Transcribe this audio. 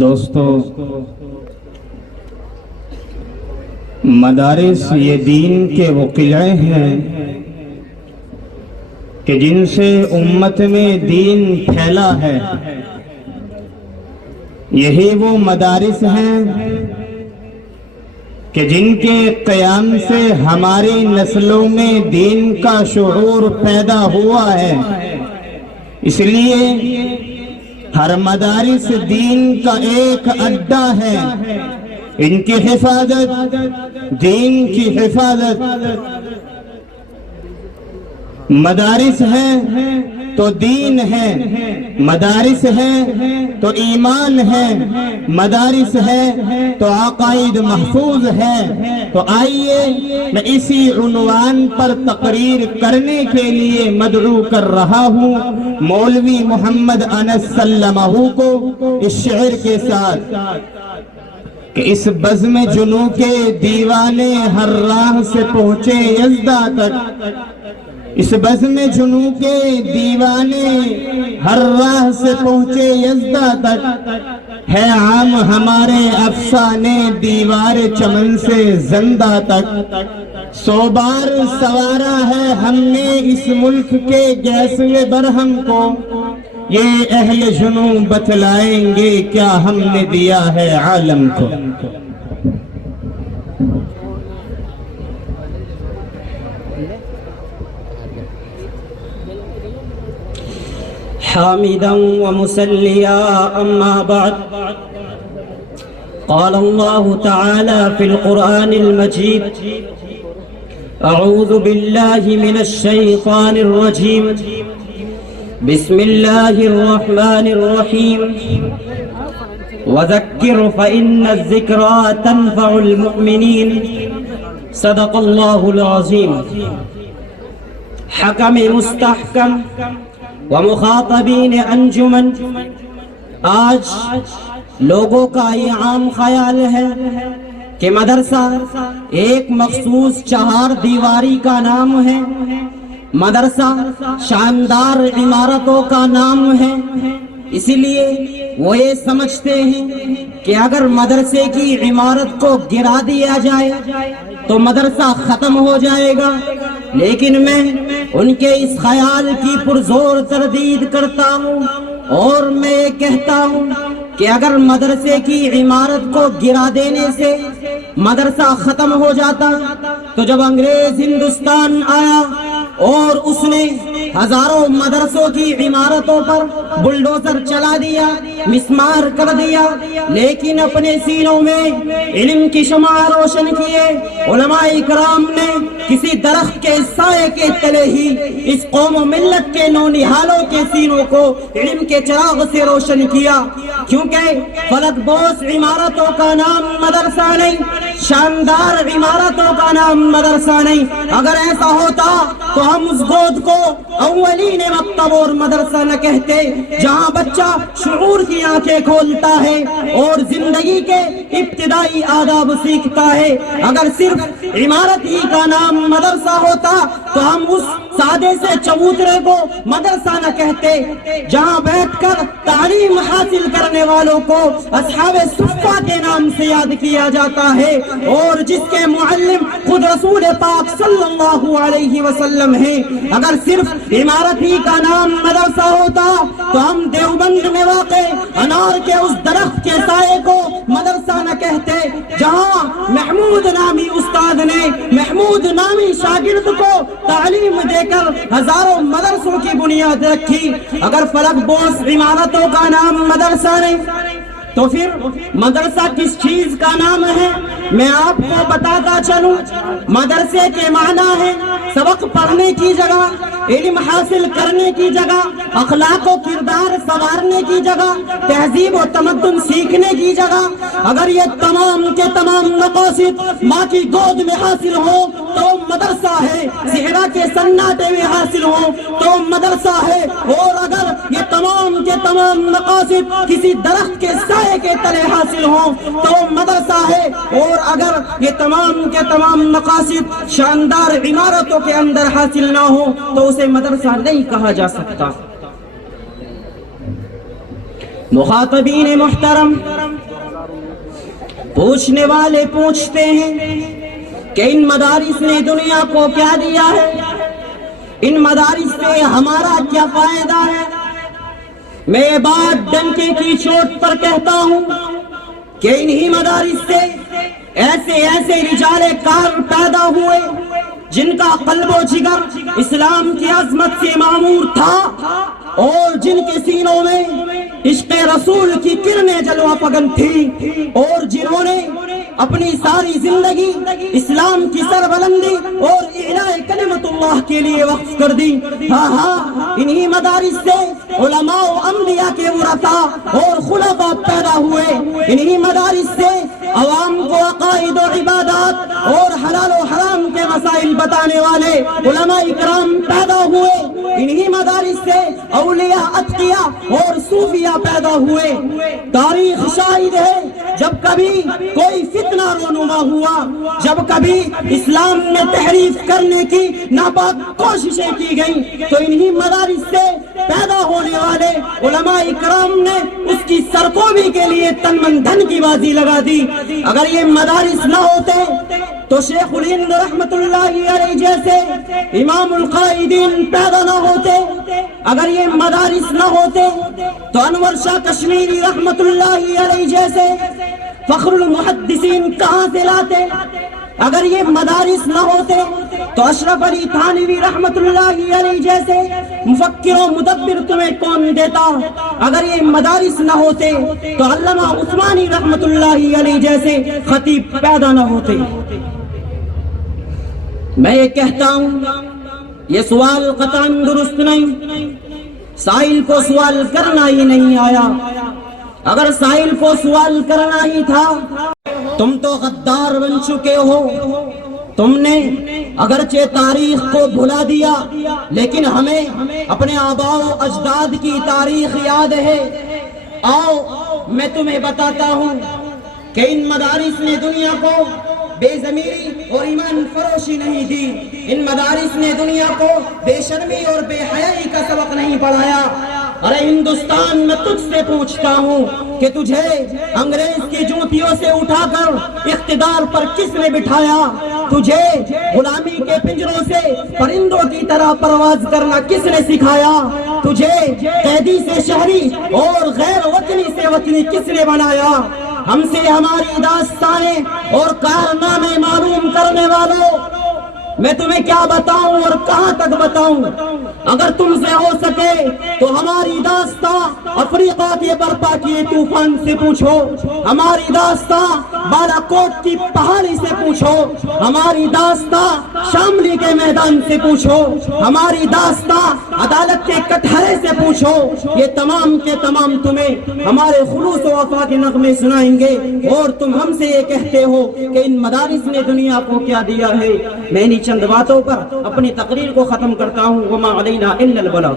دوستو، مدارس یہ دین کے وہ قلعے ہیں کہ جن سے امت میں دین پھیلا ہے۔ یہی وہ مدارس ہیں کہ جن کے قیام سے ہماری نسلوں میں دین کا شعور پیدا ہوا ہے۔ اس لیے ہر مدارس دین کا ایک اڈا ہے۔ ان کی حفاظت، دین کی حفاظت۔ مدارس ہیں تو دین ہے، مدارس ہیں تو ایمان ہے، مدارس ہے تو عقائد محفوظ ہے۔ تو آئیے میں اسی عنوان پر تقریر کرنے کے لیے مدعو کر رہا ہوں مولوی محمد انس سلمہ کو اس شعر کے ساتھ کہ اس بزم جنوں کے دیوانے ہر راہ سے پہنچے یزدہ تک۔ اس بزم جنوں کے دیوانے ہر راہ سے پہنچے یزدہ تک، ہے عام ہمارے افسانے دیوار چمن سے زندہ تک۔ 100 بار سوارا ہے ہم نے اس ملک کے گیسوے برہم کو، یہ اہل جنوں بتلائیں گے کیا ہم نے دیا ہے عالم کو۔ حامدا ومسليا أما بعد، قال الله تعالى في القرآن المجيد: أعوذ بالله من الشيطان الرجيم، بسم الله الرحمن الرحيم، وذكر فإن الذكرى تنفع المؤمنين، صدق الله العظيم۔ حکم مستحکم و مخاطبین انجمن، آج لوگوں کا یہ عام خیال ہے کہ مدرسہ ایک مخصوص چہار دیواری کا نام ہے، مدرسہ شاندار عمارتوں کا نام ہے۔ اسی لیے وہ یہ سمجھتے ہیں کہ اگر مدرسے کی عمارت کو گرا دیا جائے تو مدرسہ ختم ہو جائے گا۔ لیکن میں ان کے اس خیال کی پرزور تردید کرتا ہوں اور میں یہ کہتا ہوں کہ اگر مدرسے کی عمارت کو گرا دینے سے مدرسہ ختم ہو جاتا تو جب انگریز ہندوستان آیا اور اس نے ہزاروں مدرسوں کی عمارتوں پر بلڈوزر چلا دیا، مسمار کر دیا، لیکن اپنے سینوں میں علم کی شمع روشن کیے۔ علماء کرام نے کسی درخت کے سائے کے تلے ہی اس قوم و ملت کے نونہالوں کے سینوں کو علم کے چراغ سے روشن کیا، کیونکہ فلک بوس عمارتوں کا نام مدرسہ نہیں، شاندار عمارتوں کا نام مدرسہ نہیں۔ اگر ایسا ہوتا تو ہم اس گود کو اولین مکتب اور مدرسہ نہ کہتے، جہاں بچہ شعور کی آنکھیں کھولتا ہے اور زندگی کے ابتدائی آداب سیکھتا ہے۔ اگر صرف عمارت ہی کا نام مدرسہ ہوتا تو ہم اس سادے سے چبوترے کو مدرسہ نہ کہتے، جہاں بیٹھ کر تعلیم حاصل کرنے والوں کو اصحاب صفہ کے نام سے یاد کیا جاتا ہے اور جس کے معلم خود رسول پاک صلی اللہ علیہ وسلم ہیں۔ اگر صرف عمارت ہی کا نام مدرسہ ہوتا تو ہم دیوبند میں واقع انار کے اس درخت کے سائے کو مدرسہ نہ کہتے، جہاں محمود نامی استاد نے محمود نامی شاگرد کو تعلیم دے کر ہزاروں مدرسوں کی بنیاد رکھی۔ اگر فلک بوس عمارتوں کا نام مدرسہ نہیں تو پھر مدرسہ کس چیز کا نام ہے؟ میں آپ کو بتاتا چلوں۔ مدرسے کے معنی ہے سبق پڑھنے کی جگہ، علم حاصل کرنے کی جگہ، اخلاق و کردار سنوارنے کی جگہ، تہذیب و تمدن سیکھنے کی جگہ۔ اگر یہ تمام کے تمام مقاصد ماں کی گود میں حاصل ہو تو مدرسہ ہے، صحرا کے سناٹے میں حاصل ہو تو مدرسہ ہے، اور اگر یہ تمام کے تمام مقاصد کسی درخت کے سائے کے تلے حاصل ہوں تو مدرسہ ہے، اور اگر یہ تمام کے تمام مقاصد شاندار عمارتوں کے اندر حاصل نہ ہو تو اسے مدرسہ نہیں کہا جا سکتا۔ مخاطبین محترم، پوچھنے والے پوچھتے ہیں کہ ان مدارس نے دنیا کو کیا دیا ہے، ان مدارس سے ہمارا کیا فائدہ ہے؟ میں یہ بات ڈنکے کی چوٹ پر کہتا ہوں کہ انہی مدارس سے ایسے ایسے رجال کار پیدا ہوئے جن کا قلب و جگر اسلام کی عظمت سے معمور تھا، اور جن کے سینوں میں عشق رسول کی کرنیں جلوہ فگن تھی، اور جنہوں نے اپنی ساری زندگی اسلام کی سربلندی اور اعلاء کلمت اللہ کے لیے وقف کر دی۔ ہاں انہی مدارس سے علماء و انبیاء کے ورثاء اور خلفاء پیدا ہوئے، انہی مدارس سے عوام کو عقائد و عبادات اور حلال و حرام کے مسائل بتانے والے علماء اکرام پیدا ہوئے، انہی مدارس سے اولیاء اتقیاء اور صوفیاء پیدا ہوئے۔ تاریخ شاہد ہے جب کبھی کوئی فتنہ رونما ہوا، جب کبھی اسلام میں تحریف کرنے کی ناپاک کوششیں کی گئیں، تو انہی مدارس سے پیدا ہونے والے علماء اکرام نے اس کی سرکوبی کے لیے تن من دھن کی بازی لگا دی۔ اگر یہ مدارس نہ ہوتے تو شیخ الہند رحمت اللہ علیہ جیسے امام القائدین پیدا نہ ہوتے، اگر یہ مدارس نہ ہوتے تو انور شاہ کشمیری رحمت اللہ علیہ جیسے فخر المحدثین کہاں سے لاتے؟ اگر یہ مدارس نہ ہوتے تو اشرف علی تھانوی رحمت اللہ علیہ جیسے مفکر و مدبر تمہیں کون دیتا؟ اگر یہ مدارس نہ ہوتے تو علامہ عثمانی رحمت اللہ علیہ جیسے خطیب پیدا نہ ہوتے۔ میں یہ کہتا ہوں، یہ سوال قطعاً درست نہیں، سائل کو سوال کرنا ہی نہیں آیا۔ اگر سائل کو سوال کرنا ہی تھا، تم تو غدار بن چکے ہو، تم نے اگرچہ تاریخ کو بھلا دیا لیکن ہمیں اپنے آباء و اجداد کی تاریخ یاد ہے۔ آؤ میں تمہیں بتاتا ہوں کہ ان مدارس نے دنیا کو بے ضمیری اور ایمان فروشی نہیں دی، ان مدارس نے دنیا کو بے شرمی اور بے حیائی کا سبق نہیں پڑھایا۔ ارے ہندوستان میں تجھ سے پوچھتا ہوں کہ تجھے انگریز کی جوتیوں سے اٹھا کر اقتدار پر کس نے بٹھایا؟ تجھے غلامی کے پنجروں سے پرندوں کی طرح پرواز کرنا کس نے سکھایا؟ تجھے قیدی سے شہری اور غیر وطنی سے وطنی کس نے بنایا؟ ہم سے ہماری داستانیں اور کارنامے معلوم کرنے والوں، میں تمہیں کیا بتاؤں اور کہاں تک بتاؤں؟ اگر تم سے ہو سکے تو ہماری داستان افریقہ کے برپا کیے طوفان سے پوچھو، ہماری داستان بالا کوٹ کی پہاڑی سے پوچھو، ہماری داستان شاملی کے میدان سے پوچھو، ہماری داستان عدالت کے کٹہرے سے پوچھو۔ یہ تمام کے تمام تمہیں ہمارے خلوص و وفا کے نغمے سنائیں گے، اور تم ہم سے یہ کہتے ہو کہ ان مدارس نے دنیا کو کیا دیا ہے۔ میں چند باتوں پر اپنی تقریر کو ختم کرتا ہوں۔ وما علینا الا البلاغ۔